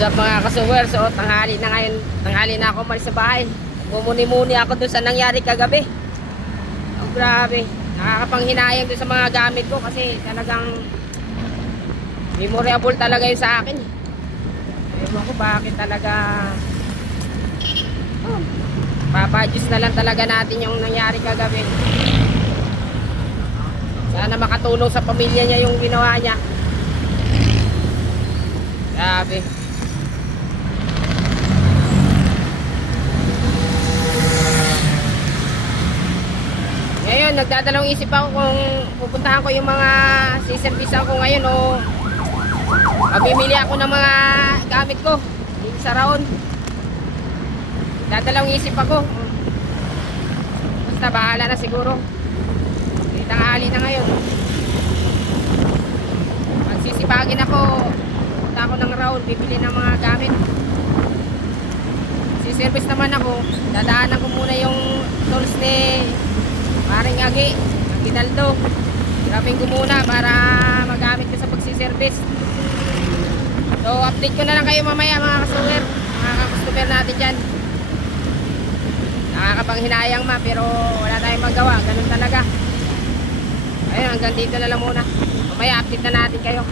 What's up mga kasuwer? So tanghali na ngayon. Tanghali na ako umalis sa bahay. Mumuni-muni ako dun sa nangyari kagabi. Oh, grabe. Nakakapanghinayang dun sa mga gamit ko kasi talagang memorable talaga yun sa akin. Ewan ko bakit talaga. Oh, papadyos na lang talaga natin yung nangyari kagabi. Sana makatulong sa pamilya niya yung ginawa niya. Grabe. Ngayon, nagdadalawang isip ako kung pupuntahan ko yung mga siservisan ko ngayon o mabimili ako ng mga gamit ko dito sa Raon. Nagdadalawang isip ako. Basta bahala na siguro. Tanghali na ngayon. Magsisipagin ako. Punta ako ng Raon, bibili ng mga gamit. Siservice naman ako. Dadaanan ko muna yung tools ni Maring Agi, ang Ginaldo. Grabing ko muna para magamit ko sa pagsiservice. So update ko na lang kayo mamaya mga kasuwer, mga customer natin dyan. Nakakapanghinayang pero wala tayong magawa, ganun talaga. Ayun, hanggang dito na lang muna. Mamaya update na natin kayo.